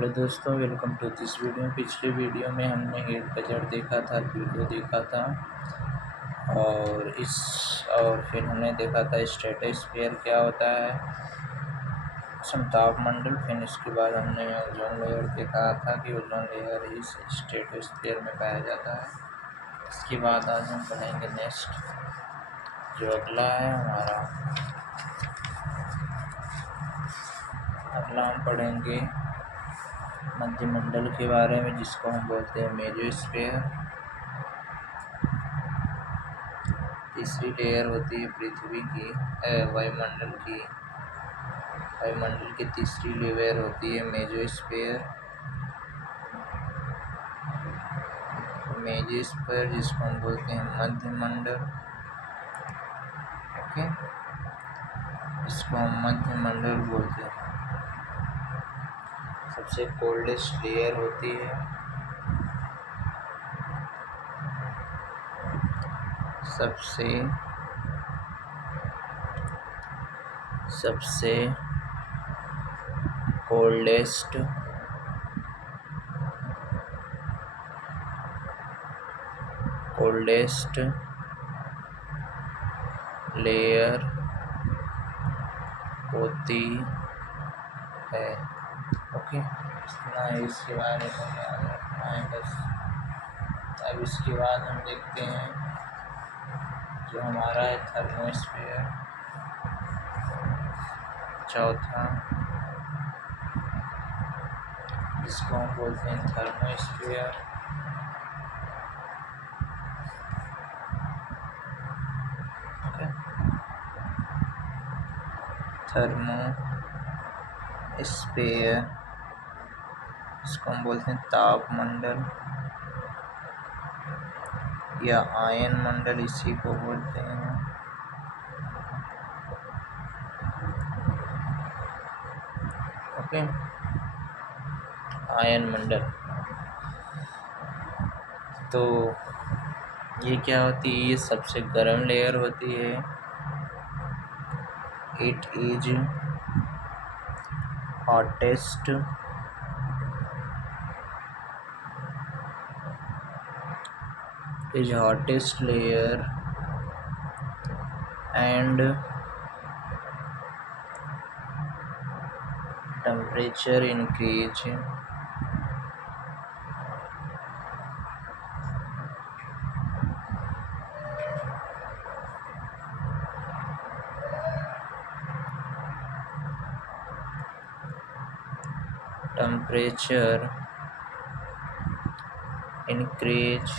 Hello दोस्तों, welcome to this video. पिछले video में हमने हेड बजट देखा था, वीडियो देखा था और फिर हमने देखा था स्ट्रेटोस्फीयर क्या होता है, तापमंडल। फिर इसके बाद हमने ओजोन लेयर देखा था कि ओजोन लेयर इस स्ट्रेटोस्फीयर में पाया जाता है। इसके बाद आज हम पढ़ेंगे नेक्स्ट जो अगला है हमारा, अगला हम पढ़ेंगे मध्यमंडल के बारे में, जिसको हम बोलते हैं मेसोस्फीयर। तीसरी लेयर होती है पृथ्वी की, वायुमंडल की तीसरी लेयर होती है मेसोस्फीयर। मेसोस्फीयर जिसको हम बोलते हैं मध्यमंडल, ओके, इसको हम मध्यमंडल बोलते हैं। सबसे कोल्डेस्ट लेयर होती है, सबसे कोल्डेस्ट लेयर होती है, ओके। इतना इसके बारे में याद रखना है बस। अब इसके बाद हम देखते हैं जो हमारा है थर्मोस्फीयर, चौथा, जिसको हम बोलते हैं थर्मोस्फीयर। थर्मोस्फीयर, इसको हम बोलते हैं तापमंडल या आयन मंडल, इसी को बोलते हैं। ओके, आयन मंडल। तो ये क्या होती है? ये सबसे गर्म लेयर होती है। It is hottest layer and temperature increase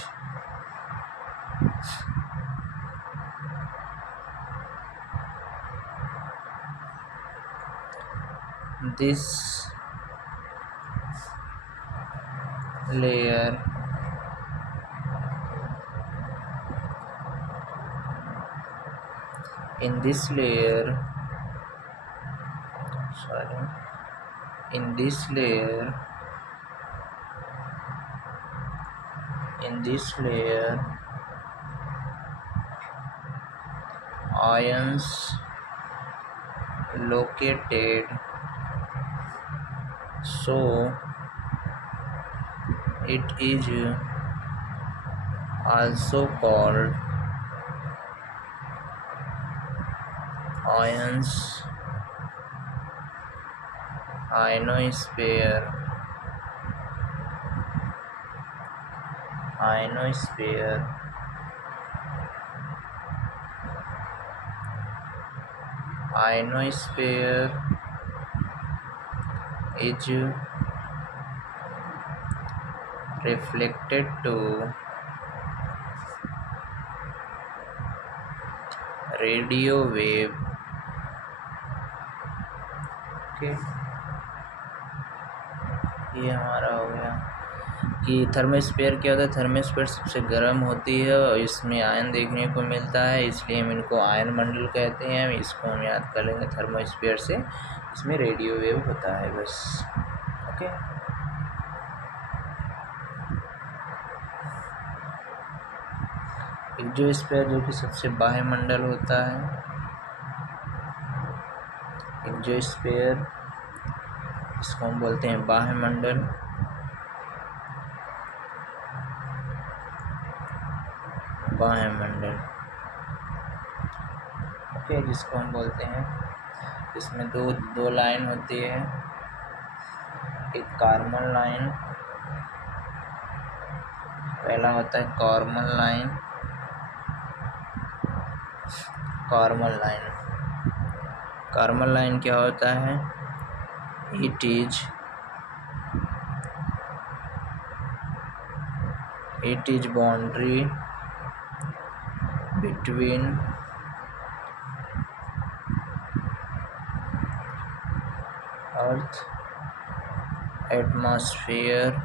this layer in this layer ions located, so it is also called ionosphere. Ionosphere is reflected to radio wave, okay। ये हमारा हो गया कि थर्मोस्फीयर क्या होता है। थर्मोस्फीयर सबसे गर्म होती है और इसमें आयन देखने को मिलता है, इसलिए हम इनको आयन मंडल कहते हैं। इसको हम याद कर लेंगे थर्मोस्फीयर से, इसमें रेडियो वेव होता है बस, ओके। एक्सोस्फीयर जो कि सबसे बाह्य मंडल होता है, एक्सोस्फीयर इसको हम बोलते हैं बाह्य मंडल। बाह्य मंडल ओके, जिसको हम बोलते हैं, इसमें दो लाइन होती है, एक कॉर्मल लाइन, पहला होता है Karman line. Karman line, Karman line क्या होता है? It is boundary between earth atmosphere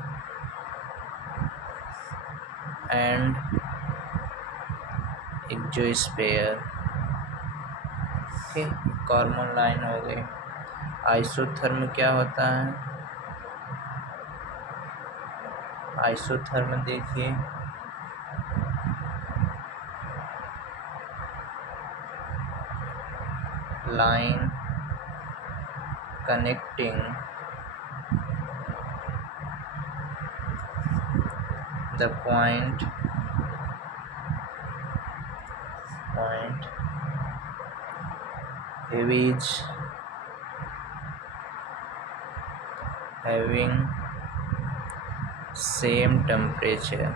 and exosphere. Okay, Karman line हो गई। आइसोथर्म क्या होता है? आइसोथर्म देखिए, line connecting the point which having same temperature।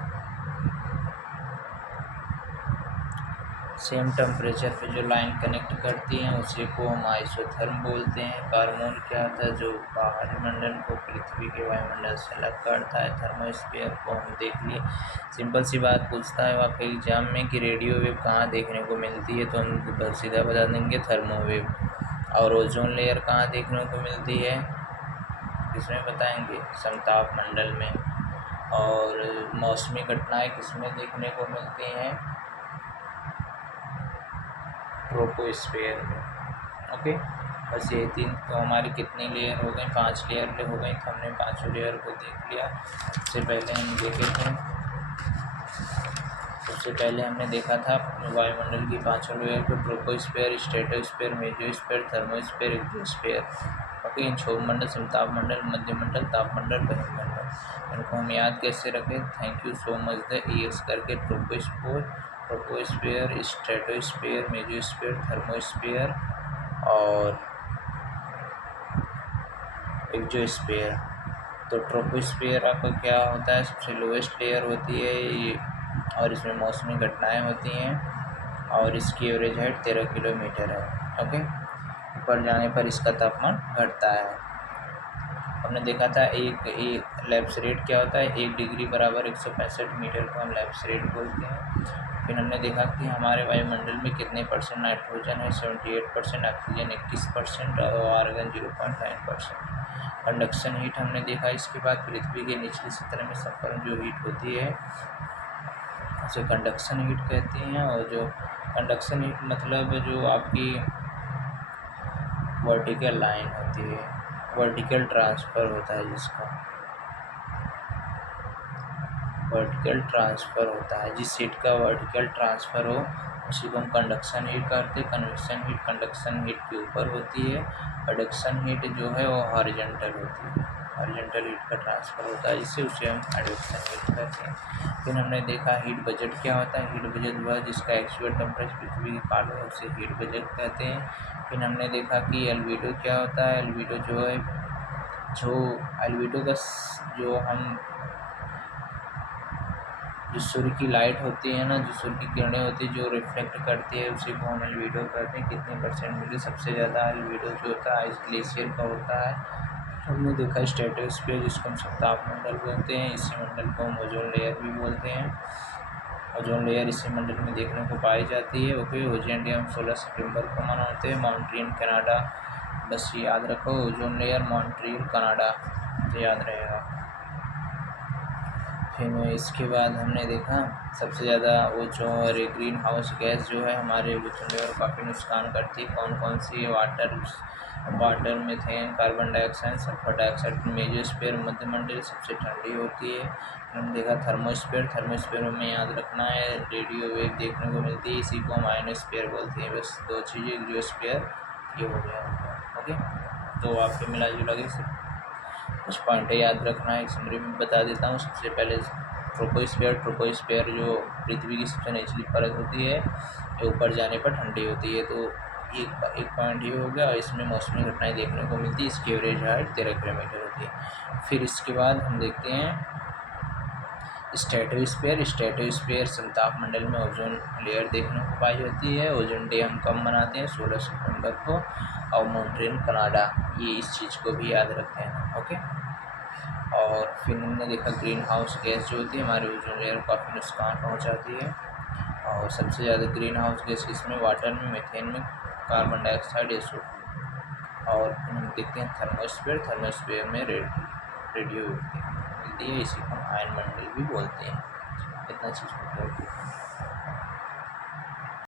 Same temperature पे जो लाइन कनेक्ट करती हैं उसी को हम आइसोथर्म बोलते हैं। कॉर्मल क्या होता है? जो बाहरी मंडल को पृथ्वी के वायुमंडल से अलग करता है। थर्मोस्फीयर को हम देख लिए। सिंपल सी बात पूछता है आपके एग्जाम में कि रेडियो वेव कहाँ देखने को मिलती है, तो हम सीधा बता देंगे थर्मोवेव। और ओजोन लेयर कहाँ देखने को मिलती है? किसमें बताएंगे? समताप मंडल में। और मौसमी घटनाएं किसमें देखने को मिलती हैं? ट्रोपोस्फीयर में। ओके, बस ये तीन तो हमारी कितनी लेयर हो गई? 5 लेयर हो गई। तो हमने 5 लेयर को देख लिया। सबसे पहले हम देखे थे, सबसे पहले हमने देखा था वायुमंडल की 5 लेयर को, troposphere, stratosphere, mesosphere, thermosphere, exosphere. Okay, इन क्षोभ मंडल, समताप मंडल, मध्य मंडल, ताप मंडल, बहिर्मंडल। इनको हम याद कैसे रखें? Thank you so much the E S करके। ट्रोपोस्फीयर, स्ट्रेटोस्फीयर, मेसोस्फीयर, थर्मोस्फीयर और एक्सोस्फीयर। तो ट्रोपोस्फीयर आपका क्या होता है? सबसे लोएस्ट लेयर होती है ये, और इसमें मौसमी घटनाएं होती हैं और इसकी एवरेज हाइट 13 किलोमीटर है। ओके, ऊपर जाने पर इसका तापमान घटता है। हमने देखा था एक लैप्स रेट क्या होता है? 1 डिग्री बराबर 165 मीटर को हम लैप्स रेट बोलते हैं। फिर हमने देखा कि हमारे वायुमंडल में कितने % नाइट्रोजन है? 78%, ऑक्सीजन 21% और आर्गन 0.9%। कंडक्शन हीट हमने देखा। इसके बाद पृथ्वी के निचली सतह में संपर्क जो हीट होती है उसे कंडक्शन हीट कहते हैं। और जो कंडक्शन हीट मतलब जो आपकी वर्टिकल लाइन होती है, वर्टिकल ट्रांसफ़र होता है, जिसका वर्टिकल ट्रांसफ़र होता है, जिस हीट का वर्टिकल ट्रांसफ़र हो उसी को हम कंडक्शन हीट कहते हैं। कन्वेक्शन हीट कंडक्शन हीट के ऊपर होती है। एडक्शन हीट जो है वो हॉरिजॉन्टल होती है, हॉरिजॉन्टल हीट का ट्रांसफ़र होता है, जिससे उसे हम एडक्शन हीट कहते हैं। फिर हमने देखा हीट बजट क्या होता है? हीट बजट वह जिसका एक्चुअल टेम्परेचर पृथ्वी के पार है उसे हीट बजट कहते हैं। फिर हमने देखा कि एल्बिडो क्या होता है? एल्बिडो जो है, जो एल्बिडो का जो हम जो सूर्य की लाइट होती है ना, जो सूर्य की किरणें होती है जो रिफ्लेक्ट करती है, उसी को हम एल्बिडो कहते हैं। कितने % मिले? सबसे ज़्यादा एल्बिडो जो होता है आइस ग्लेशियर का होता है। हमने देखा स्ट्रेटोस्फीयर जिसको हम समताप मंडल बोलते हैं। इसी मंडल को हम ओजोन लेयर भी बोलते हैं। ओजोन लेयर इसी मंडल में देखने को पाई जाती है। ओके, ओजोन डे हम 16 सितंबर को मनाते हैं। मॉन्ट्रियल कनाडा, बस याद रखो ओजोन लेयर मॉन्ट्रियल कनाडा, तो याद रहेगा। फिर इसके बाद हमने देखा सबसे ज़्यादा वो जो ग्रीन हाउस गैस जो है हमारे ओजोन लेयर काफ़ी नुकसान करती है। कौन कौन सी? Water, methane, carbon dioxide, sulphur dioxide. Mesosphere मध्यमंडल सबसे ठंडी होती है। हमने देखा थर्मोस्फीयर में याद रखना है रेडियो वेव देखने को मिलती है, इसी को हम आयनोस्फीयर बोलते हैं। बस 2 चीज़ें, एक्सोस्फीयर ये हो गया। ओके, तो आपके मिला जुला के कुछ पॉइंट याद रखना है, एक समरी में बता देता हूँ। सबसे पहले ट्रोपोस्फियर जो पृथ्वी की सबसे निचली परत होती है, जो ऊपर जाने पर ठंडी होती है। तो एक पॉइंट ये हो गया, और इसमें मौसमी घटनाएं देखने को मिलती है। इसकी एवरेज हाइट 13 किलोमीटर होती है। फिर इसके बाद हम देखते हैं स्ट्रेटोस्फीयर समताप मंडल में ओजोन लेयर देखने को पाई जाती है। ओजोन डे हम कब मनाते हैं? 16 सितंबर को, और मॉन्ट्रियल कनाडा। ये इस चीज़ को भी याद रखते हैं। ओके। और फिर हमने देखा ग्रीन हाउस गैस जो होती है हमारे ओजोन लेयर को काफ़ी नुकसान पहुंचाती है। और सबसे ज़्यादा ग्रीन हाउस गैस इसमें वाटर में, मीथेन में, कार्बन डाइऑक्साइड, SO2। और फिर हम देखते हैं थर्मोस्फीयर में रेडियो मिलती है, इसी को हम आयन मंडल भी बोलते हैं। इतना चीज़ मतलब